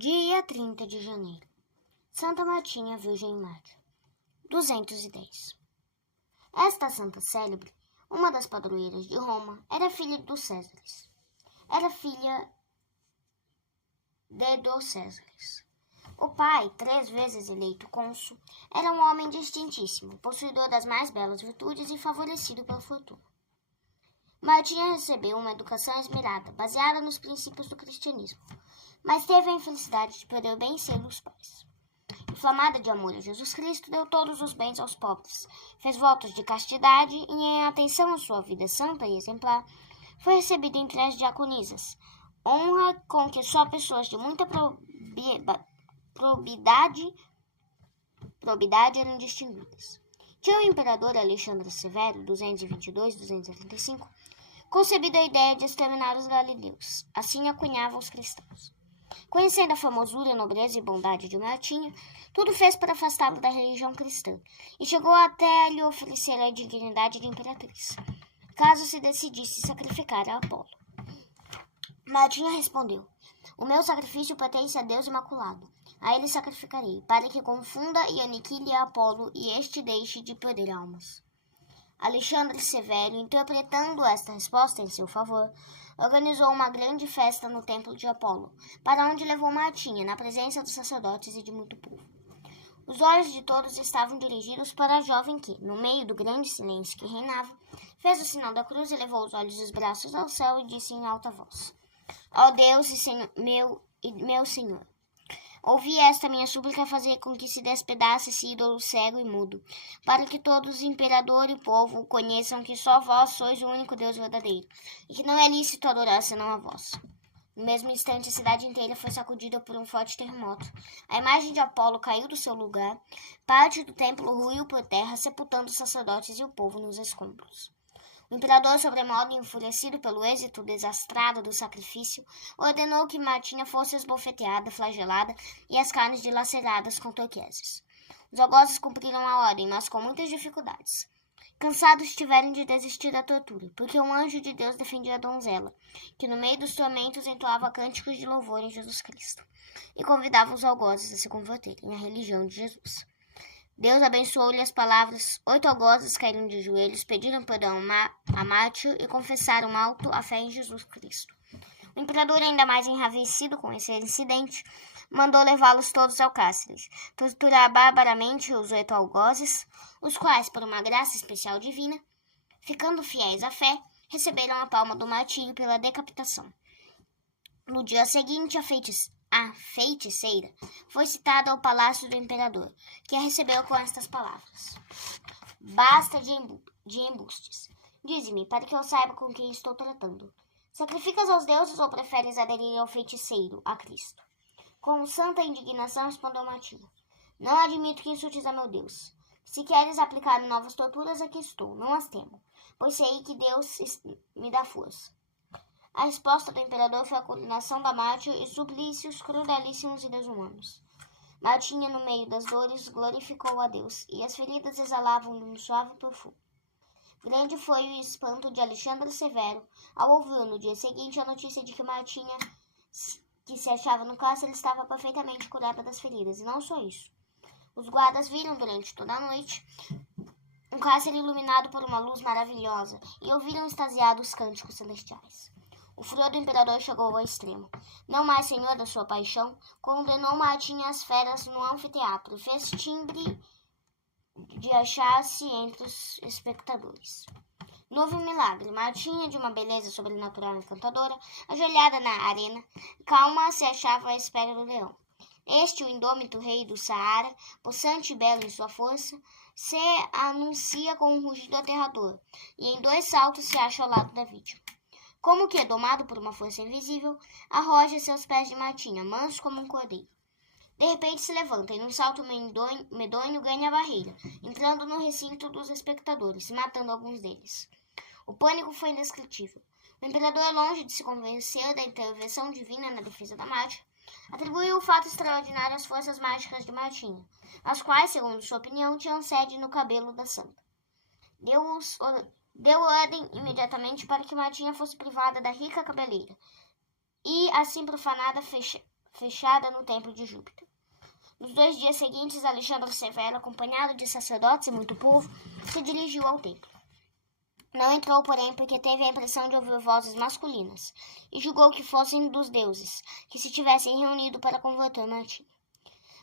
Dia 30 de janeiro. Santa Martinha, Virgem Mártir. 210. Esta santa célebre, uma das padroeiras de Roma, era filha dos Césares. Era filha de dos Césares. O pai, 3 vezes eleito cônsul, era um homem distintíssimo, possuidor das mais belas virtudes e favorecido pela fortuna. Martinha recebeu uma educação esmerada, baseada nos princípios do cristianismo, mas teve a infelicidade de perder bem cedo os pais. Inflamada de amor a Jesus Cristo, deu todos os bens aos pobres, fez votos de castidade e, em atenção à sua vida santa e exemplar, foi recebida entre as diaconisas, honra com que só pessoas de muita probidade eram distinguidas. Tinha o imperador Alexandre Severo, 222-235, concebido a ideia de exterminar os galileus, assim acunhava os cristãos. Conhecendo a formosura, nobreza e bondade de Martinha, tudo fez para afastá-lo da religião cristã, e chegou até a lhe oferecer a dignidade de imperatriz, caso se decidisse sacrificar a Apolo. Martinha respondeu: "O meu sacrifício pertence a Deus Imaculado. A ele sacrificarei, para que confunda e aniquile a Apolo e este deixe de perder almas." Alexandre Severo, interpretando esta resposta em seu favor, organizou uma grande festa no templo de Apolo, para onde levou Martinha, na presença dos sacerdotes e de muito povo. Os olhos de todos estavam dirigidos para a jovem que, no meio do grande silêncio que reinava, fez o sinal da cruz e levou os olhos e os braços ao céu e disse em alta voz: "Ó Deus e Senhor, meu Senhor, ouvi esta minha súplica fazer com que se despedace esse ídolo cego e mudo, para que todos, imperador e povo, conheçam que só vós sois o único Deus verdadeiro, e que não é lícito adorar senão a vós." No mesmo instante, a cidade inteira foi sacudida por um forte terremoto. A imagem de Apolo caiu do seu lugar, parte do templo ruiu por terra, sepultando os sacerdotes e o povo nos escombros. O imperador, sobremodo enfurecido pelo êxito desastrado do sacrifício, ordenou que Martinha fosse esbofeteada, flagelada e as carnes dilaceradas com torqueses. Os algozes cumpriram a ordem, mas com muitas dificuldades. Cansados, tiveram de desistir da tortura, porque um anjo de Deus defendia a donzela, que no meio dos tormentos entoava cânticos de louvor em Jesus Cristo, e convidava os algozes a se converterem à religião de Jesus. Deus abençoou-lhe as palavras. 8 algozes caíram de joelhos, pediram perdão a Mártir e confessaram alto a fé em Jesus Cristo. O imperador, ainda mais enravecido com esse incidente, mandou levá-los todos ao cárcere, torturar barbaramente os 8 algozes, os quais, por uma graça especial divina, ficando fiéis à fé, receberam a palma do martírio pela decapitação. No dia seguinte, a feiticeira foi citada ao palácio do imperador, que a recebeu com estas palavras: "Basta de embustes. Dize-me, para que eu saiba com quem estou tratando. Sacrificas aos deuses ou preferes aderir ao feiticeiro, a Cristo?" Com santa indignação respondeu Martinha: "Não admito que insultes a meu Deus. Se queres aplicar novas torturas, aqui estou, não as temo, pois sei que Deus me dá força." A resposta do imperador foi a condenação da Mártir e suplícios crudelíssimos e desumanos. Martinha, no meio das dores, glorificou a Deus, e as feridas exalavam um suave perfume. Grande foi o espanto de Alexandre Severo ao ouvir no dia seguinte a notícia de que Martinha, que se achava no cárcere, estava perfeitamente curada das feridas, e não só isso. Os guardas viram durante toda a noite um cárcere iluminado por uma luz maravilhosa e ouviram extasiados cânticos celestiais. O furor do imperador chegou ao extremo. Não mais senhor da sua paixão, condenou Martinha às feras no anfiteatro e fez timbre de achar-se entre os espectadores. Novo milagre. Martinha, de uma beleza sobrenatural encantadora, ajoelhada na arena, calma, se achava à espera do leão. Este, o indômito rei do Saara, possante e belo em sua força, se anuncia com um rugido aterrador, e em 2 saltos se acha ao lado da vítima. Como que, domado por uma força invisível, arroja seus pés de Martinha, manso como um cordeiro. De repente se levanta e, num salto medonho, ganha a barreira, entrando no recinto dos espectadores, matando alguns deles. O pânico foi indescritível. O imperador, longe de se convencer da intervenção divina na defesa da Mártir, atribuiu o fato extraordinário às forças mágicas de Martinha, as quais, segundo sua opinião, tinham sede no cabelo da santa. Deu ordem imediatamente para que Martinha fosse privada da rica cabeleira, e, assim profanada, fechada no templo de Júpiter. Nos 2 dias seguintes, Alexandre Severo, acompanhado de sacerdotes e muito povo, se dirigiu ao templo. Não entrou, porém, porque teve a impressão de ouvir vozes masculinas, e julgou que fossem dos deuses, que se tivessem reunido para converter Martim.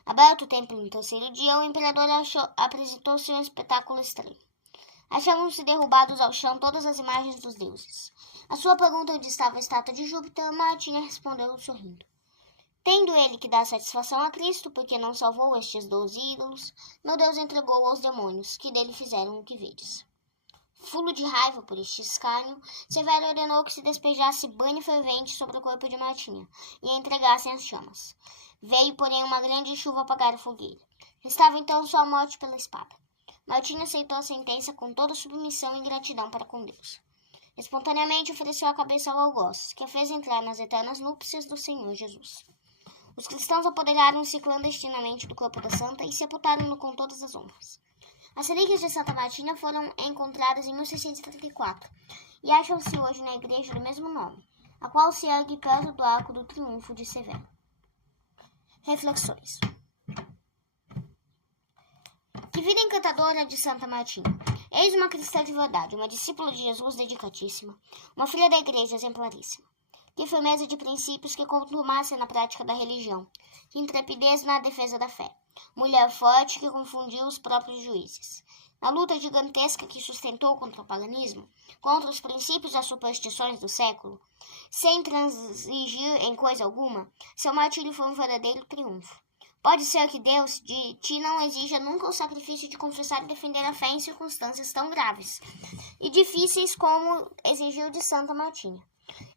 Aberto o templo no 3º dia, o imperador apresentou-se um espetáculo estranho. Achavam-se derrubados ao chão todas as imagens dos deuses. A sua pergunta onde estava a estátua de Júpiter, Martim respondeu sorrindo. Tendo ele que dar satisfação a Cristo, porque não salvou estes 12 ídolos, meu Deus entregou aos demônios, que dele fizeram o que vedes. Fulo de raiva por este escárnio, Severo ordenou que se despejasse banho fervente sobre o corpo de Martinha e a entregassem às chamas. Veio, porém, uma grande chuva apagar a fogueira. Restava então sua morte pela espada. Martinha aceitou a sentença com toda submissão e gratidão para com Deus. Espontaneamente ofereceu a cabeça ao algoz, que a fez entrar nas eternas núpcias do Senhor Jesus. Os cristãos apoderaram-se clandestinamente do corpo da santa e sepultaram-no com todas as honras. As relíquias de Santa Martinha foram encontradas em 1634 e acham-se hoje na igreja do mesmo nome, a qual se ergue perto do Arco do Triunfo de Severo. Reflexões. Que vida encantadora de Santa Martinha! Eis uma cristã de verdade, uma discípula de Jesus dedicatíssima, uma filha da igreja exemplaríssima. Que firmeza de princípios, que contumácia na prática da religião, que intrepidez na defesa da fé. Mulher forte que confundiu os próprios juízes. Na luta gigantesca que sustentou contra o paganismo, contra os princípios e as superstições do século, sem transigir em coisa alguma, seu martírio foi um verdadeiro triunfo. Pode ser que Deus de ti não exija nunca o sacrifício de confessar e defender a fé em circunstâncias tão graves e difíceis como exigiu de Santa Martinha.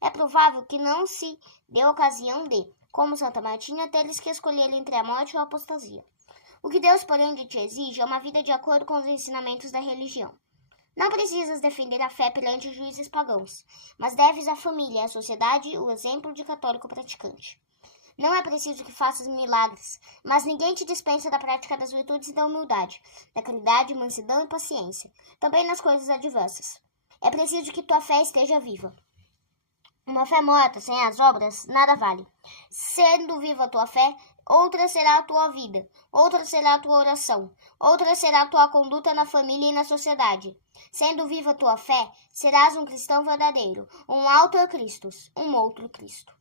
É provável que não se dê ocasião de, como Santa Martinha, teres que escolher entre a morte ou a apostasia. O que Deus, porém, de ti exige é uma vida de acordo com os ensinamentos da religião. Não precisas defender a fé perante os juízes pagãos, mas deves à família e à sociedade o exemplo de católico praticante. Não é preciso que faças milagres, mas ninguém te dispensa da prática das virtudes e da humildade, da caridade, mansidão e paciência, também nas coisas adversas. É preciso que tua fé esteja viva. Uma fé morta, sem as obras, nada vale. Sendo viva a tua fé, outra será a tua vida, outra será a tua oração, outra será a tua conduta na família e na sociedade. Sendo viva a tua fé, serás um cristão verdadeiro, um autor Christus, um outro Cristo.